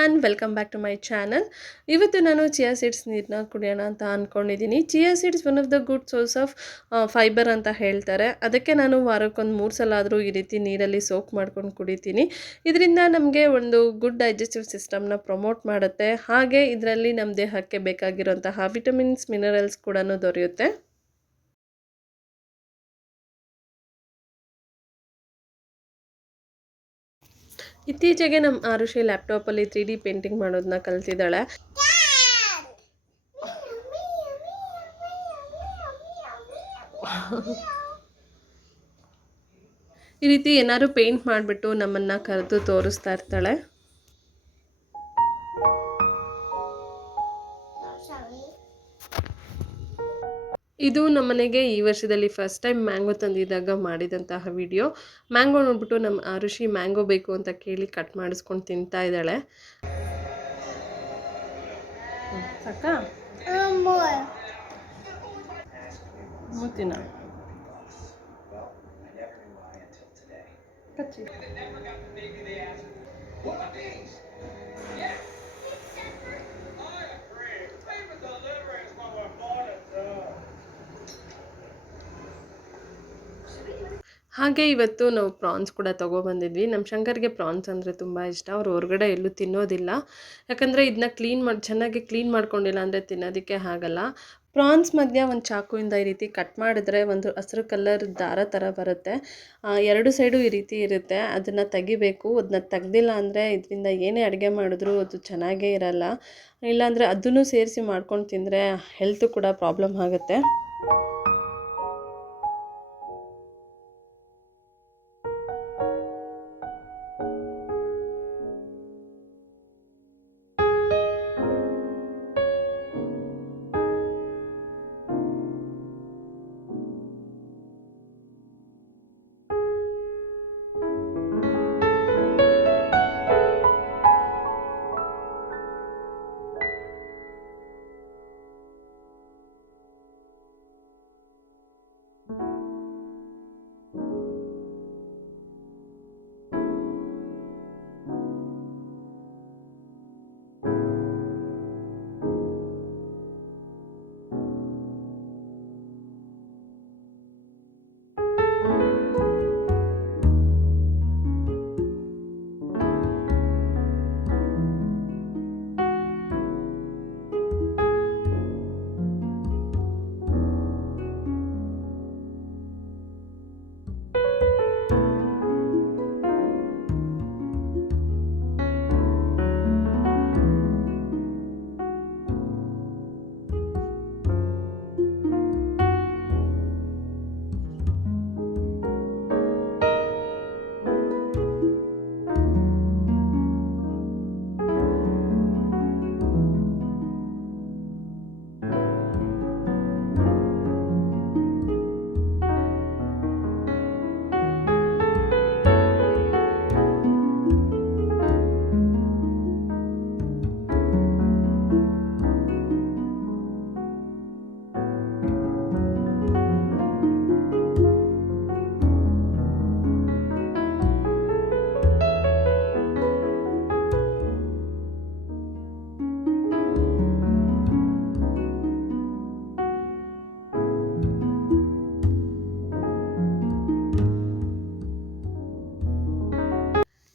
Everyone, welcome back to my channel. ಇವತ್ತು ನಾನು chia seeds ನೀರನ್ನ ಕುಡಿಯೋಣ ಅಂತ ಅಂದ್ಕೊಂಡಿದ್ದೀನಿ. Chia seeds one of the good source of fibre ಅಂತ ಹೇಳ್ತಾರೆ. ಅದಕ್ಕೆ ನಾನು ವಾರಕ್ಕೊಂದು 3 ಸಲ ಆದರೂ ಈ ರೀತಿ ನೀರಲ್ಲಿ ಸೋಕ್ ಮಾಡ್ಕೊಂಡು ಕುಡಿತೀನಿ. ಇದರಿಂದ ನಮಗೆ ಒಂದು ಗುಡ್ ಡೈಜೆಸ್ಟಿವ್ ಸಿಸ್ಟಮ್ನ ಪ್ರಮೋಟ್ ಮಾಡುತ್ತೆ. ಹಾಗೆ ಇದರಲ್ಲಿ ನಮ್ಮ ದೇಹಕ್ಕೆ ಬೇಕಾಗಿರುವಂತಹ ವಿಟಮಿನ್ಸ್, ಮಿನರಲ್ಸ್ ಕೂಡ ದೊರೆಯುತ್ತೆ. ಇತ್ತೀಚೆಗೆ ನಮ್ಮ ಆರುಷಿ ಲ್ಯಾಪ್ಟಾಪಲ್ಲಿ 3D ಪೇಂಟಿಂಗ್ ಮಾಡೋದನ್ನ ಕಲಿತಿದ್ದಾಳೆ. ಈ ರೀತಿ ಏನಾದ್ರು ಪೇಂಟ್ ಮಾಡಿಬಿಟ್ಟು ನಮ್ಮನ್ನು ಕರೆದು ತೋರಿಸ್ತಾ ಇರ್ತಾಳೆ. ಇದು ನಮ್ಮನೆಗೆ ಈ ವರ್ಷದಲ್ಲಿ ಫಸ್ಟ್ ಟೈಮ್ ಮ್ಯಾಂಗೋ ತಂದಿದ್ದಾಗ ಮಾಡಿದಂತಹ ವಿಡಿಯೋ. ಮ್ಯಾಂಗೋ ನೋಡ್ಬಿಟ್ಟು ನಮ್ಮ ಆರುಷಿ ಮ್ಯಾಂಗೋ ಬೇಕು ಅಂತ ಕೇಳಿ ಕಟ್ ಮಾಡಿಸ್ಕೊಂಡು ತಿಂತಾ ಇದ್ದಾಳೆ. ಸಾಕಾ ಮೂತಿನ ಕಚ್ಚಿ. ಹಾಗೆ ಇವತ್ತು ನಾವು ಪ್ರಾನ್ಸ್ ಕೂಡ ತೊಗೊಬಂದಿದ್ವಿ. ನಮ್ಮ ಶಂಕರ್ಗೆ ಪ್ರಾನ್ಸ್ ಅಂದರೆ ತುಂಬ ಇಷ್ಟ. ಅವ್ರು ಹೊರಗಡೆ ಎಲ್ಲೂ ತಿನ್ನೋದಿಲ್ಲ. ಯಾಕಂದರೆ ಇದನ್ನ ಚೆನ್ನಾಗಿ ಕ್ಲೀನ್ ಮಾಡ್ಕೊಂಡಿಲ್ಲ ಅಂದರೆ ತಿನ್ನೋದಕ್ಕೆ ಆಗಲ್ಲ. ಪ್ರಾನ್ಸ್ ಮಧ್ಯ ಒಂದು ಚಾಕುವಿಂದ ಈ ರೀತಿ ಕಟ್ ಮಾಡಿದ್ರೆ ಒಂದು ಹಸಿರು ಕಲರ್ ದಾರ ಥರ ಬರುತ್ತೆ. 2 ಸೈಡು ಈ ರೀತಿ ಇರುತ್ತೆ. ಅದನ್ನು ತೆಗಿಬೇಕು. ಅದನ್ನ ತೆಗ್ದಿಲ್ಲ ಅಂದರೆ ಇದರಿಂದ ಏನೇ ಅಡುಗೆ ಮಾಡಿದ್ರೂ ಅದು ಚೆನ್ನಾಗೇ ಇರಲ್ಲ. ಇಲ್ಲಾಂದರೆ ಅದನ್ನು ಸೇರಿಸಿ ಮಾಡ್ಕೊಂಡು ತಿಂದರೆ ಹೆಲ್ತು ಕೂಡ ಪ್ರಾಬ್ಲಮ್ ಆಗುತ್ತೆ.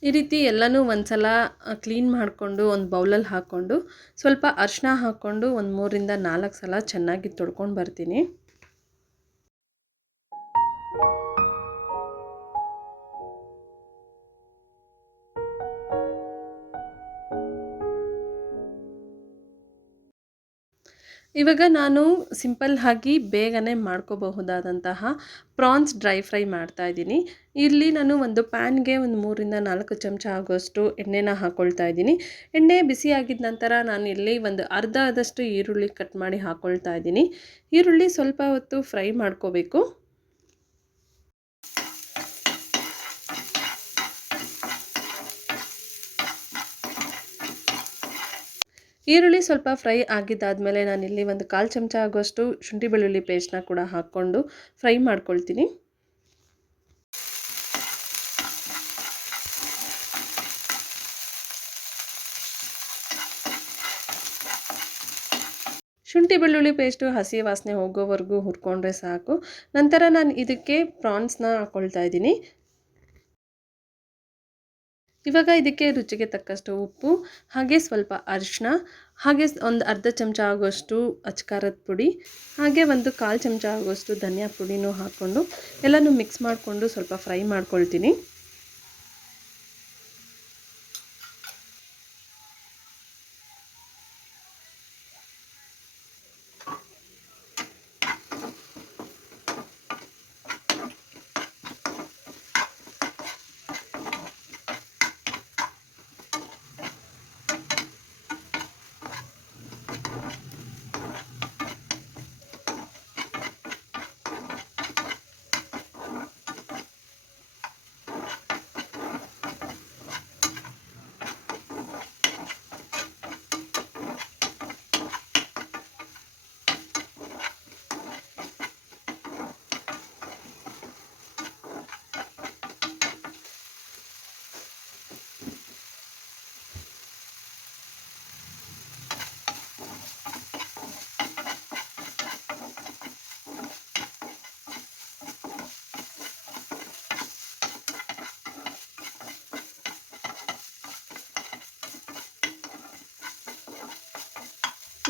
ಈ ರೀತಿ ಎಲ್ಲನೂ ಒಂದು ಸಲ ಕ್ಲೀನ್ ಮಾಡಿಕೊಂಡು ಒಂದು ಬೌಲಲ್ಲಿ ಹಾಕ್ಕೊಂಡು ಸ್ವಲ್ಪ ಅರಿಶಿನ ಹಾಕ್ಕೊಂಡು ಒಂದು 3 ರಿಂದ 4 ಸಲ ಚೆನ್ನಾಗಿ ತೊಳ್ಕೊಂಡು ಬರ್ತೀನಿ. ಇವಾಗ ನಾನು ಸಿಂಪಲ್ ಆಗಿ ಬೇಗನೆ ಮಾಡ್ಕೋಬಹುದಾದಂತಹ ಪ್ರಾನ್ಸ್ ಡ್ರೈ ಫ್ರೈ ಮಾಡ್ತಾಯಿದ್ದೀನಿ. ಇಲ್ಲಿ ನಾನು ಒಂದು ಪ್ಯಾನ್ಗೆ ಒಂದು 3 ರಿಂದ 4 ಚಮಚ ಆಗೋಷ್ಟು ಎಣ್ಣೆನ ಹಾಕ್ಕೊಳ್ತಾ ಇದ್ದೀನಿ. ಎಣ್ಣೆ ಬಿಸಿ ಆಗಿದ ನಂತರ ನಾನು ಇಲ್ಲಿ ಒಂದು ಅರ್ಧದಷ್ಟು ಈರುಳ್ಳಿ ಕಟ್ ಮಾಡಿ ಹಾಕ್ಕೊಳ್ತಾ ಇದ್ದೀನಿ. ಈರುಳ್ಳಿ ಸ್ವಲ್ಪ ಹೊತ್ತು ಫ್ರೈ ಮಾಡ್ಕೋಬೇಕು. ಈರುಳ್ಳಿ ಸ್ವಲ್ಪ ಫ್ರೈ ಆಗಿದ್ದಾದಮೇಲೆ ನಾನಿಲ್ಲಿ ಒಂದು 1/4 ಚಮಚ ಆಗುವಷ್ಟು ಶುಂಠಿ ಬೆಳ್ಳುಳ್ಳಿ ಪೇಸ್ಟ್ನ ಕೂಡ ಹಾಕ್ಕೊಂಡು ಫ್ರೈ ಮಾಡ್ಕೊಳ್ತೀನಿ. ಶುಂಠಿ ಬೆಳ್ಳುಳ್ಳಿ ಪೇಸ್ಟು ಹಸಿ ವಾಸನೆ ಹೋಗೋವರೆಗೂ ಹುರ್ಕೊಂಡ್ರೆ ಸಾಕು. ನಂತರ ನಾನು ಇದಕ್ಕೆ ಪ್ರಾನ್ಸ್ನ ಹಾಕ್ಕೊಳ್ತಾ ಇದ್ದೀನಿ. ಇವಾಗ ಇದಕ್ಕೆ ರುಚಿಗೆ ತಕ್ಕಷ್ಟು ಉಪ್ಪು, ಹಾಗೆ ಸ್ವಲ್ಪ ಅರಿಶಿನ, ಹಾಗೆ ಒಂದು ಅರ್ಧ ಚಮಚ ಆಗುವಷ್ಟು ಅಚ್ಕಾರದ ಪುಡಿ, ಹಾಗೆ ಒಂದು 1/4 ಚಮಚ ಆಗುವಷ್ಟು ಧನಿಯಾ ಪುಡಿನೂ ಹಾಕ್ಕೊಂಡು ಎಲ್ಲನೂ ಮಿಕ್ಸ್ ಮಾಡಿಕೊಂಡು ಸ್ವಲ್ಪ ಫ್ರೈ ಮಾಡ್ಕೊಳ್ತೀನಿ.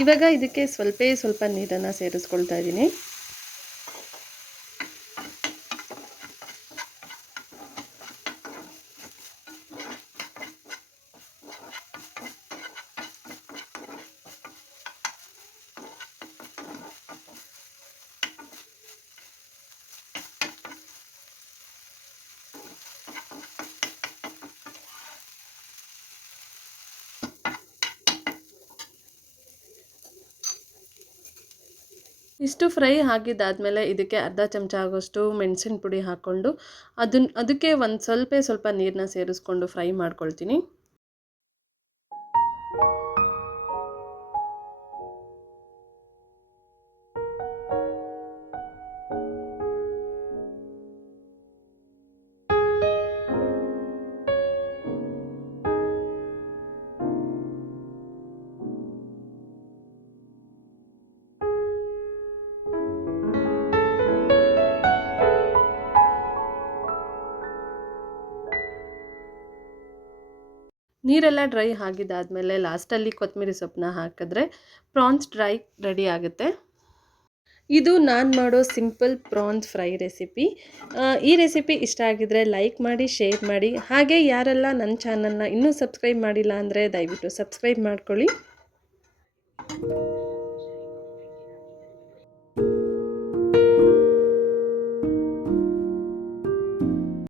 ಇವಾಗ ಇದಕ್ಕೆ ಸ್ವಲ್ಪ ನೀರನ್ನು ಸೇರಿಸ್ಕೊಳ್ತಾ ಇದ್ದೀನಿ. ಇಷ್ಟು ಫ್ರೈ ಆಗಿದ್ದಾದಮೇಲೆ ಇದಕ್ಕೆ ಅರ್ಧ ಚಮಚ ಆಗೋಷ್ಟು ಮೆಣಸಿನ ಪುಡಿ ಹಾಕ್ಕೊಂಡು ಅದಕ್ಕೆ ಒಂದು ಸ್ವಲ್ಪ ನೀರನ್ನ ಸೇರಿಸ್ಕೊಂಡು ಫ್ರೈ ಮಾಡ್ಕೊಳ್ತೀನಿ. ನೀರೆಲ್ಲ ಡ್ರೈ ಆಗಿದ್ದಾದಮೇಲೆ ಲಾಸ್ಟಲ್ಲಿ ಕೊತ್ತಂಬರಿ ಸೊಪ್ಪನ್ನ ಹಾಕಿದ್ರೆ ಪ್ರಾನ್ಸ್ ಡ್ರೈ ರೆಡಿ ಆಗುತ್ತೆ. ಇದು ನಾನು ಮಾಡೋ ಸಿಂಪಲ್ ಪ್ರಾನ್ಸ್ ಫ್ರೈ ರೆಸಿಪಿ. ಈ ರೆಸಿಪಿ ಇಷ್ಟ ಆಗಿದ್ರೆ ಲೈಕ್ ಮಾಡಿ, ಶೇರ್ ಮಾಡಿ. ಹಾಗೆ ಯಾರೆಲ್ಲ ನನ್ನ ಚಾನಲ್ನ ಇನ್ನೂ ಸಬ್ಸ್ಕ್ರೈಬ್ ಮಾಡಿಲ್ಲ ಅಂದರೆ ದಯವಿಟ್ಟು ಸಬ್ಸ್ಕ್ರೈಬ್ ಮಾಡ್ಕೊಳ್ಳಿ.